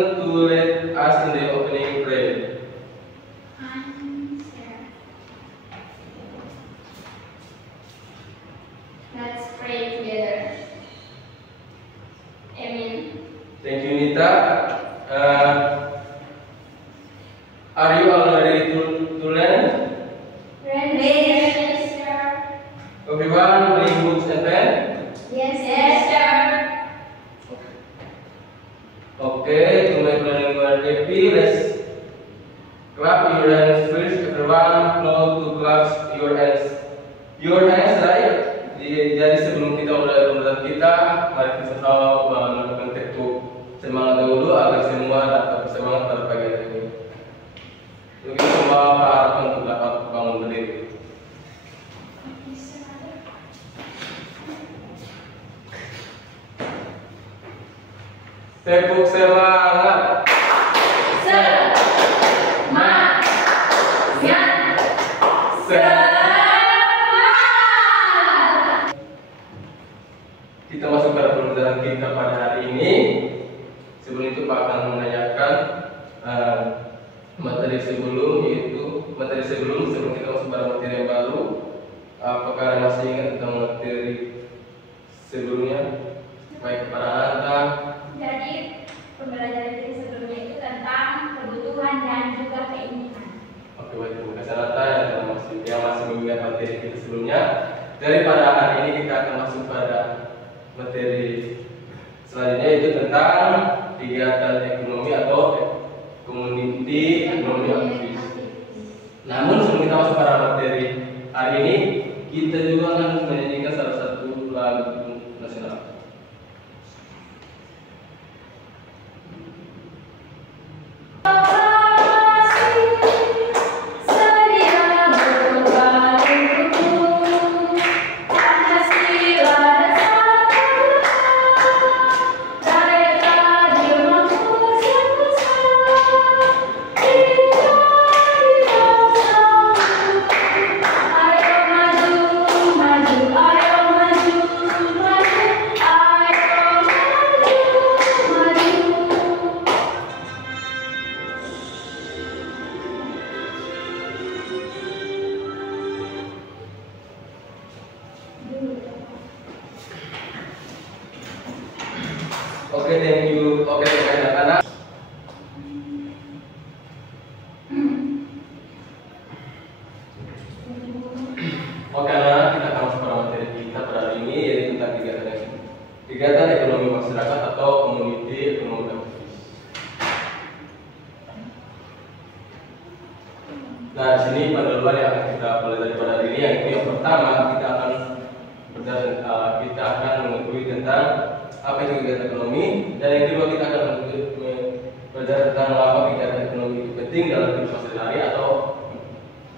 student to lead us in the opening prayer. Let's pray together. Amen. Thank you, Nita. Are you all ready to learn? Ready, sir. Everyone bring books and pen? Yes, sir. Okay, to make learning more happy, let's clap your hands first. Everyone know to clap your hands. Your hands, right? Jadi sebelum kita mulai pembelajaran kita, mari kita sama melakukan tekuk semangat dahulu agar semua dapat bersemangat pada pagi hari ini. Kita semua harapkan untuk dapat bangun berdiri. Tepuk semangat. Semangat. Kita masuk pada pembelajaran kita pada hari ini. Sebelum itu Pak akan menanyakan materi sebelum kita masuk pada materi yang baru. Apakah Anda masih ingat tentang materi sebelumnya? Baik kepada Anda. Jadi pembelajaran kita sebelumnya itu tentang kebutuhan dan juga keinginan. Oke, baik, terima kasih Nata yang masih mengingat materi kita sebelumnya. Daripada hari ini kita akan masuk pada materi selanjutnya, yaitu tentang kegiatan ekonomi atau community ekonomi aktivis. Namun sebelum kita masuk pada materi hari ini, kita juga akan menyanyikan salah satu lagu nasional. Oke, thank you. Oke, anak-anak. Oke, anak, kita akan masuk pada materi kita pada hari ini, yaitu tentang kegiatan ekonomi masyarakat atau community ekonomi aktivis. Nah, di sini pendahuluan yang akan kita pelajari pada hari ini, yaitu yang pertama kita akan mengetahui tentang apa itu kegiatan ekonomi, dan yang kedua kita akan belajar tentang apa kegiatan ekonomi itu penting dalam kehidupan sehari-hari atau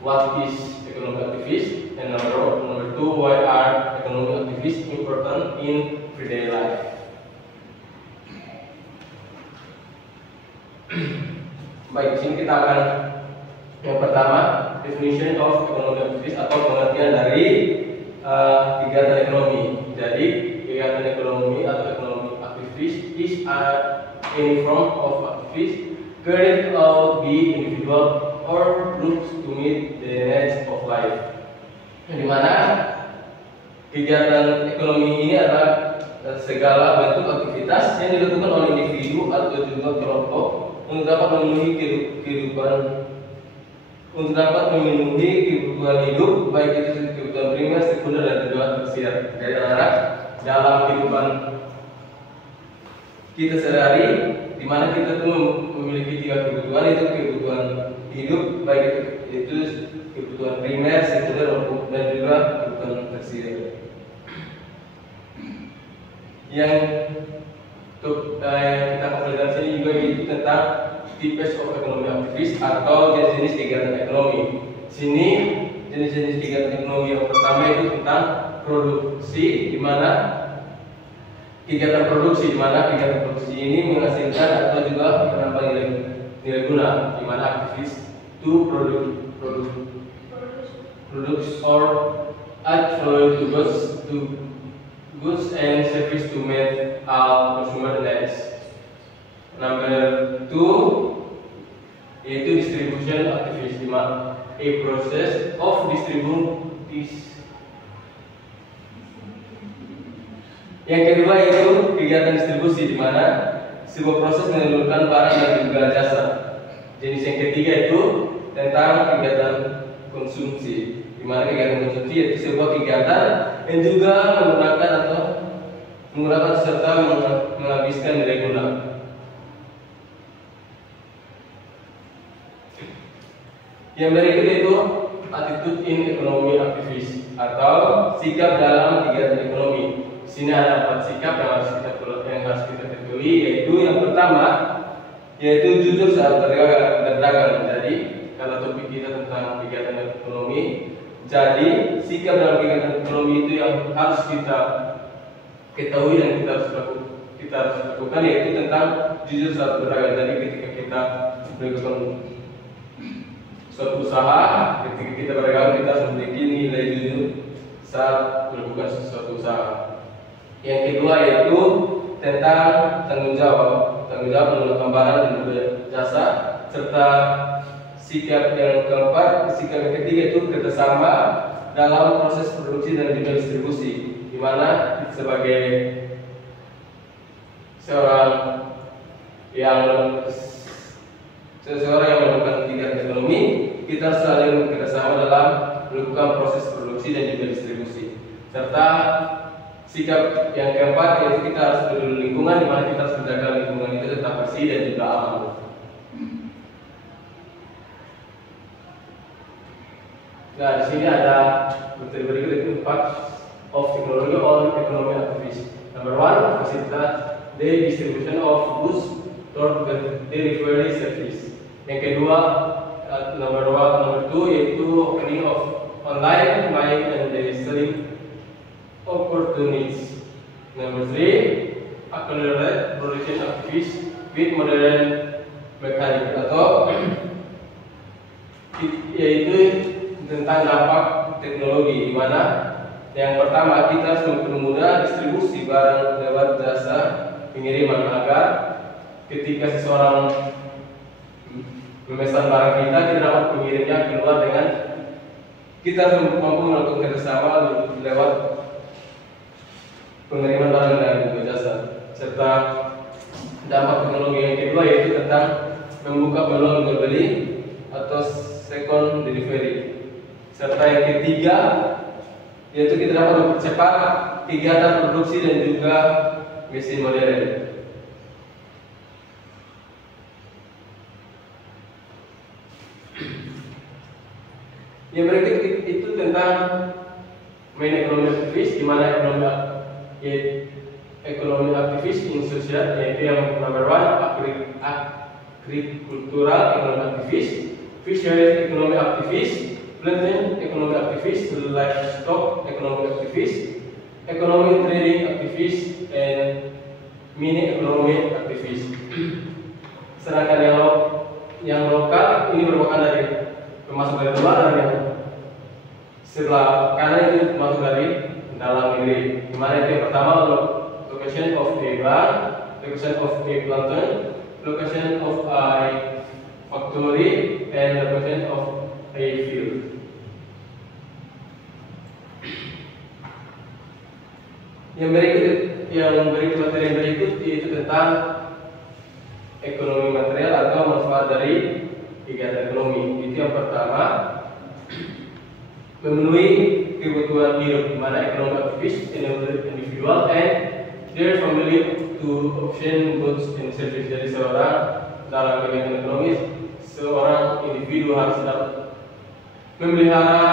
what is economic activist, and number two, why are economic activists important in everyday life. Baik, di sini kita akan yang pertama, definition of economic activist atau pengertian dari kegiatan ekonomi. Jadi kegiatan ekonomi atau ekonomi aktivis is any form of activist carried out by individual or groups to meet the needs of life. Di mana kegiatan ekonomi ini adalah segala bentuk aktivitas yang dilakukan oleh individu atau juga kelompok untuk dapat memenuhi kebutuhan hidup, baik itu kebutuhan primer, sekunder, dan juga tersier. Dari anak dalam kehidupan kita sehari-hari, di mana kita tuh memiliki tiga kebutuhan, itu kebutuhan hidup, baik itu kebutuhan primer, sekunder, dan juga kebutuhan tersier. Yang kita pelajari sini juga itu tentang types of economic activities atau jenis-jenis kegiatan ekonomi. Sini jenis-jenis kegiatan ekonomi yang pertama itu tentang produksi, di mana kegiatan produksi ini menghasilkan atau juga menambah nilai guna, di mana aktivis to produce or add value to goods and service to meet all consumer needs. Number 2 yaitu distribution activity, a process of distribution. Yang kedua yaitu kegiatan distribusi, di mana sebuah proses menyalurkan barang dan juga jasa. Jenis yang ketiga itu tentang kegiatan konsumsi, di mana kegiatan konsumsi yaitu sebuah kegiatan yang juga menggunakan serta menghabiskan nilai guna. Yang berikut itu attitude in economy activist atau sikap dalam kegiatan ekonomi. Di sini ada 4 sikap yang harus kita ketahui, yaitu yang pertama yaitu jujur saat berdagang. Jadi kalau topik kita tentang kegiatan ekonomi, jadi sikap dalam kegiatan ekonomi itu yang harus kita ketahui dan kita harus lakukan, yaitu tentang jujur saat berdagang. Jadi ketika kita melakukan suatu usaha, ketika kita berdagang, kita harus memiliki nilai jujur saat melakukan sesuatu usaha. Yang kedua yaitu tentang tanggung jawab menggunakan barang dan juga jasa, serta sikap yang keempat, sikap yang ketiga itu kerjasama dalam proses produksi dan juga distribusi, di mana sebagai seseorang yang melakukan kegiatan ekonomi, kita saling bekerjasama dalam melakukan proses produksi dan juga distribusi. Serta sikap yang keempat yaitu kita harus peduli lingkungan, di mana kita harus menjaga lingkungan itu tetap bersih dan juga aman. Nah, di sini ada materi berikut itu part of technology or economic activities. Number 1, facilitate the distribution of goods or delivery service. Yang kedua, number 2 yaitu opening of online buying and selling opportunities. Number 3, accelerate production activities with modern mechanic, atau yaitu tentang dampak teknologi, di mana yang pertama kita harus mempermudah distribusi barang lewat jasa pengiriman, agar ketika seseorang memesan barang kita dapat pengirimnya keluar dengan kita mampu melakukan kerjasama lewat pengiriman barang dan juga jasa. Serta dampak teknologi yang kedua yaitu tentang membuka peluang jual beli atau second delivery. Serta yang ketiga yaitu kita dapat mempercepat kegiatan produksi dan juga mesin modern. Yang berikut itu tentang main economic activist, di mana ekonomi aktivis in social, yaitu yang number 1 agricultural economy activist, fisheries economy activist, plantation economy activist, livestock economy activist, economic trading activist, and mini economy activist. Sedangkan yang lokal ini merupakan termasuk dari luar, dan yang sebelah kanan itu termasuk dari dalam negeri. Dimana itu yang pertama location of a bank, location of a plantation, location of a factory, and location of a field. Yang berikut materi yang berikut yaitu tentang ekonomi material atau manfaat dari kegiatan ekonomi. Itu yang pertama, memenuhi kebutuhan hidup, di mana ekonomi aktivis individual and their family to obtain goods and service. Jadi seorang dalam kegiatan ekonomi, seorang individu harus dapat memelihara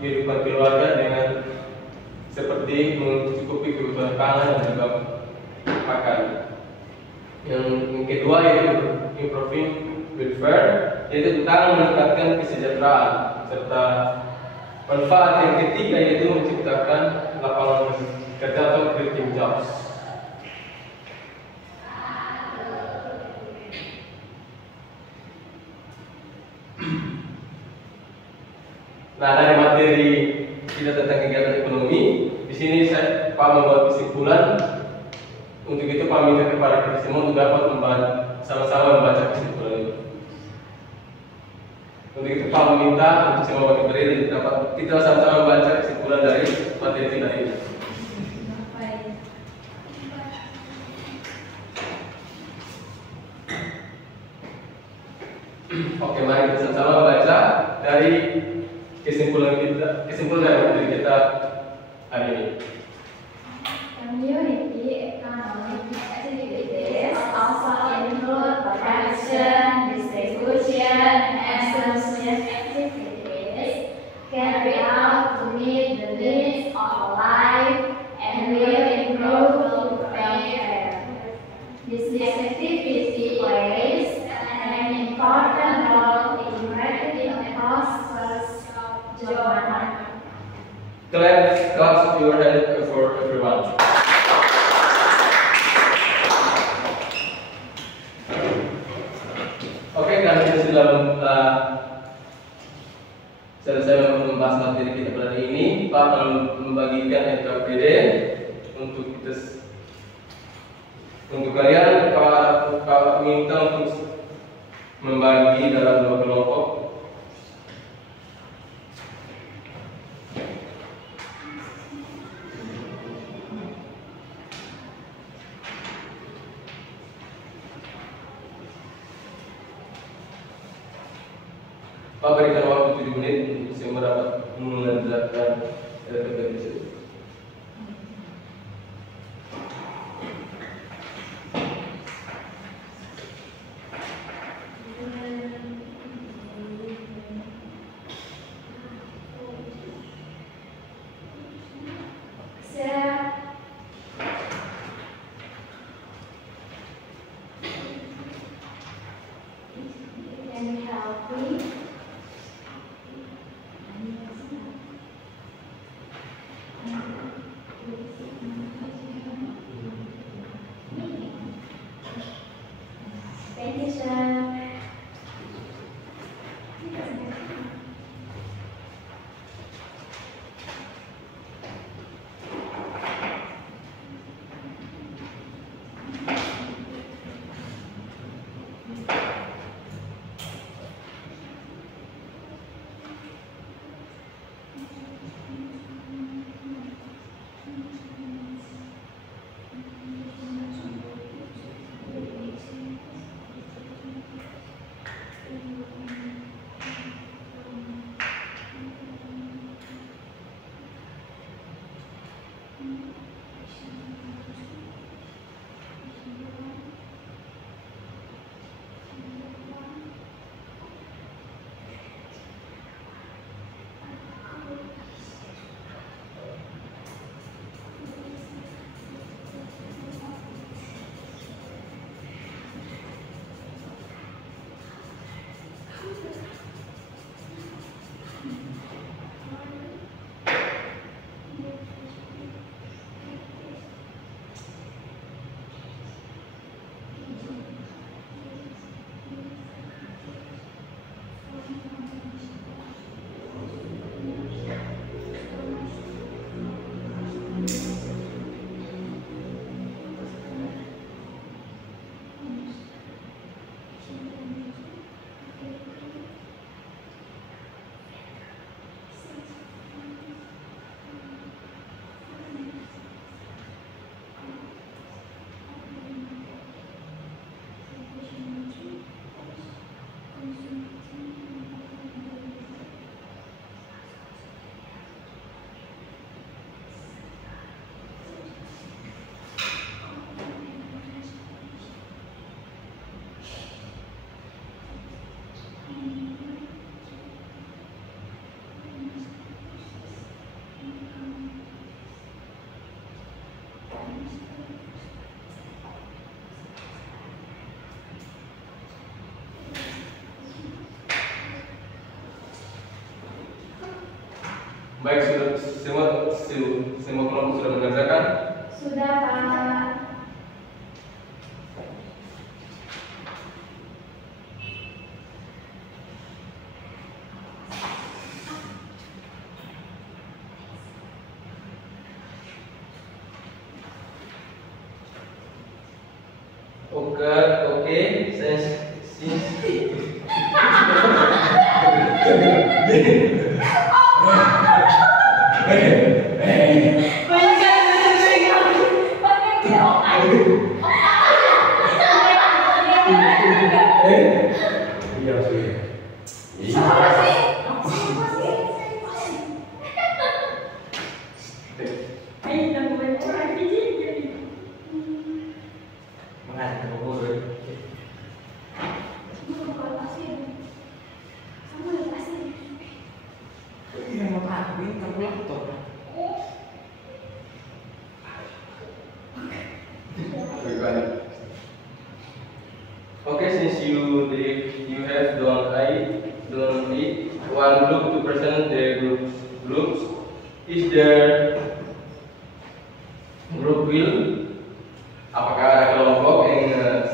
kehidupan keluarga dengan seperti mencukupi kebutuhan pangan dan juga pakan. Yang kedua yaitu improving welfare, yaitu tentang meningkatkan kesejahteraan, serta manfaat yang ketiga yaitu menciptakan lapangan kerja atau creating jobs. Nah, dari materi kita tentang kegiatan ekonomi, di sini saya membuat kesimpulan. Untuk itu, Pak minta kepada kita semua untuk dapat sama-sama membaca kesimpulan itu. Untuk itu Pak meminta untuk semua wakil berdiri dapat kita sama-sama membaca kesimpulan dari materi kita ini. Oke, mari kita sama-sama membaca dari kesimpulan dari materi kita hari ini. Community economic activities also include production, distribution, and social activities carried out to meet the needs of life and will improve welfare. This activity plays an important role in creating a prosperous job market. Clap your hand for everyone. Oke, karena kita sudah selesai membahas materi kita pada hari ini, Pak membagikan NKPD untuk kalian. Pak minta untuk membagi dalam 2 kelompok. Pak berikan waktu 7 menit untuk saya dapat mengerjakan RTP tersebut. Can you help me? Thank you, sir. Baik, semua kelompok sudah mengerjakan? Sudah, Pak. Oke, Okay, since you have done it one group to present the groups. Is there group will? Apakah ada kelompok yang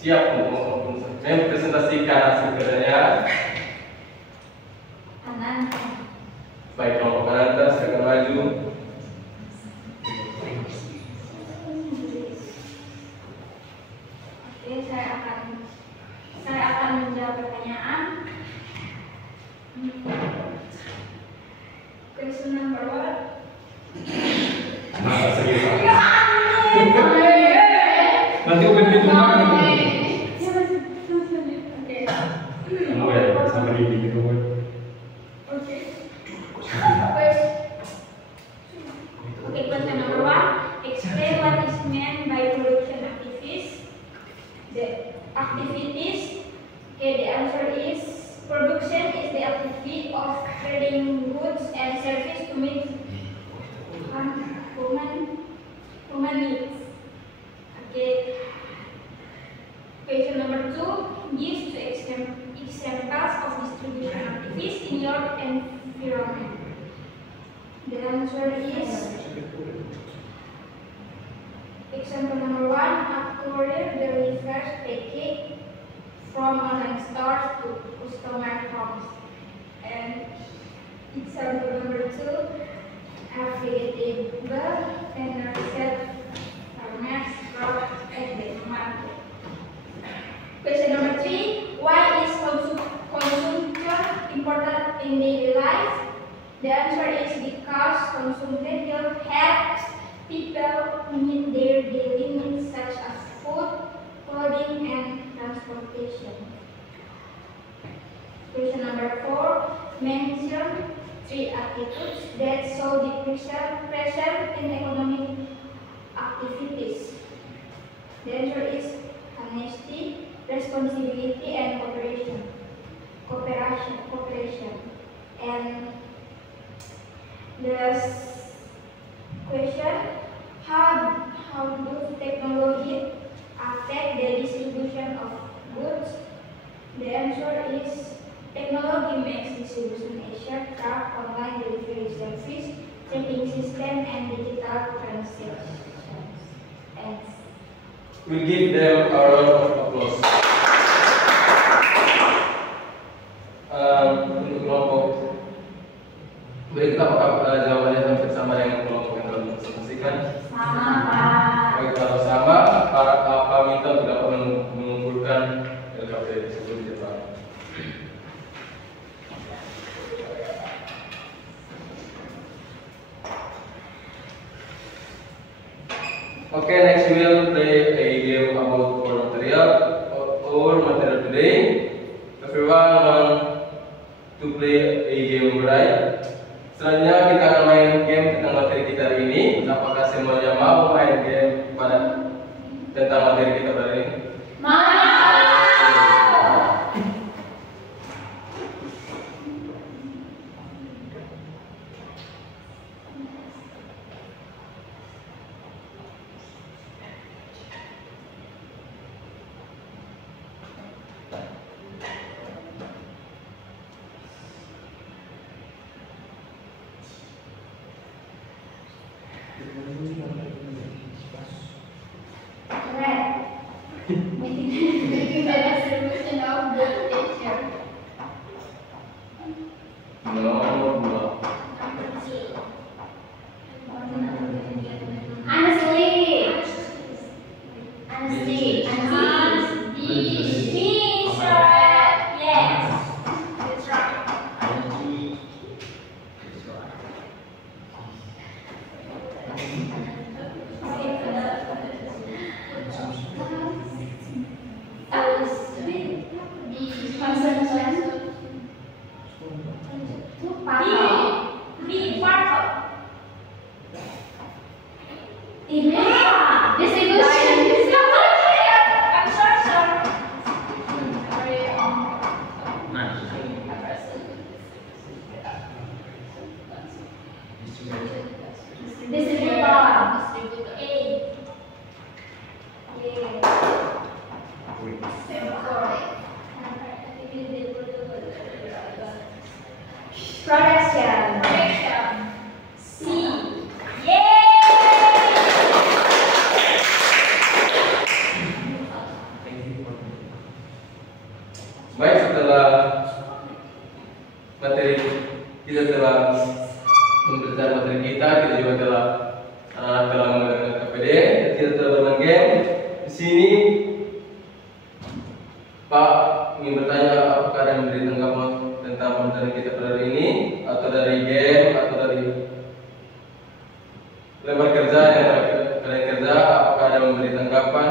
siap untuk mempresentasikan hasil kerjanya? Baik, kelompok Ananta silakan maju. Oke, saya akan menjawab pertanyaan. Question number one. Nanti open pintu makan. Sampai di pintu. Okay, question number one. Explain what is meant by production activities. The activities. Okay, the answer is production is the activity of creating goods and services to meet human needs. Okay. Question number two. Give two examples of distribution activities in your environment. The answer is example number one. A courier delivers package from online stores to customer homes. And example number two. A vegetable vendor sells farmers crops at the market. Question number three. Why is consumption important in daily life? The answer is because consumption helps people meet their daily needs such as food, clothing, and transportation. Question number four. Mention three attitudes that show the pressure in economic activities. The answer is honesty, responsibility, and cooperation. And the question: how do technology affect the distribution of goods? The answer is technology makes distribution easier through online delivery service, tracking system, and digital transactions. We give them a round of applause. Untuk kelompok, baik, apakah jawabannya hampir sama dengan kelompok yang telah dipresentasikan? Sama. Baik, kalau sama, Pak minta untuk dapat mengumpulkan LKP tersebut di depan. Okay, next we will play a game about our material today. Everyone want to play a game, right? Selanjutnya kita akan main game tentang materi kita hari ini. Apakah semuanya mau main game tentang materi kita hari ini? Making the distribution of the texture. Honestly. Baik, setelah materi kita telah memberikan materi kita juga telah anak-anak telah menggunakan KPD, kita telah bermain game. Di sini Pak ingin bertanya apakah ada yang memberi tanggapan tentang pembelajaran kita pada hari ini, atau dari game, atau dari lembar kerja yang kalian kerja, apakah ada yang memberi tanggapan?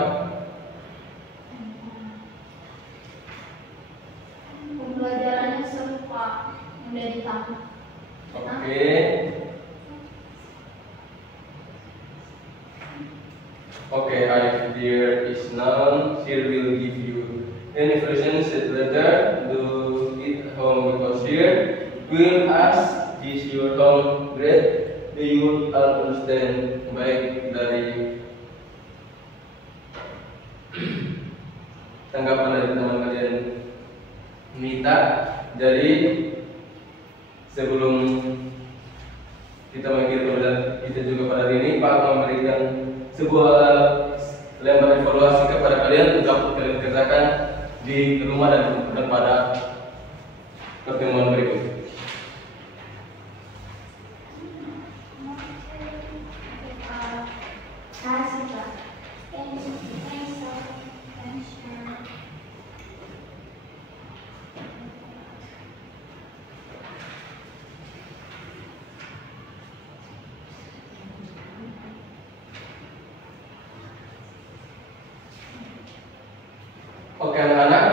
Pembelajarannya seru Pak, mudah ditangkap. Oke. Okay, if there is none, here will give you any version set letter. Do it at home because here will ask is your home grade. Do you all understand? Baik, dari tanggapan dari teman kalian Nita. Jadi sebelum kita mengakhiri pembelajaran kita juga pada hari ini, Pak memberikan sebuah lembar evaluasi kepada kalian untuk kalian kerjakan di rumah dan pada pertemuan berikut. Oke anak-anak,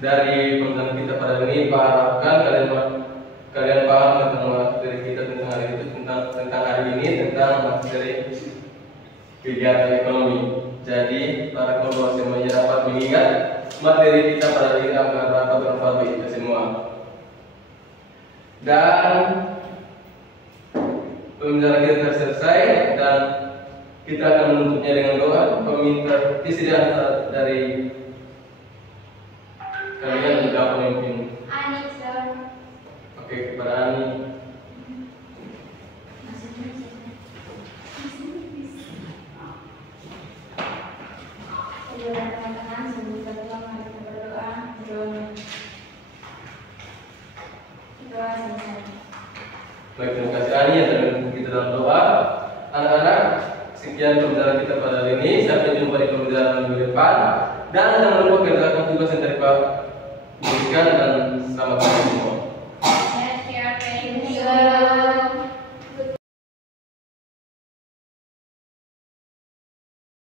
dari pembelajaran kita pada hari ini, Pak harapkan kalian paham tentang materi kita tentang hari itu, tentang hari ini, tentang materi kegiatan ekonomi. Jadi para kelompok semuanya dapat mengingat materi kita pada hari ini agar dapat bermanfaat bagi kita semua. Dan pembelajaran kita telah selesai dan kita akan menutupnya dengan doa. Peminta istirahat dari kalian juga pemimpin. Ani, sir. Oke, kepada Ani. Teman-teman, sebelum kita pulang, mari kita berdoa. Doa selesai. Baik, terima kasih Ani yang telah mendukung kita dalam doa. Anak-anak, sekian pembelajaran kita pada hari ini. Sampai jumpa di pembelajaran minggu depan. Dan jangan lupa kerjakan tugas yang tadi Pak berikan, dan selamat pagi semua.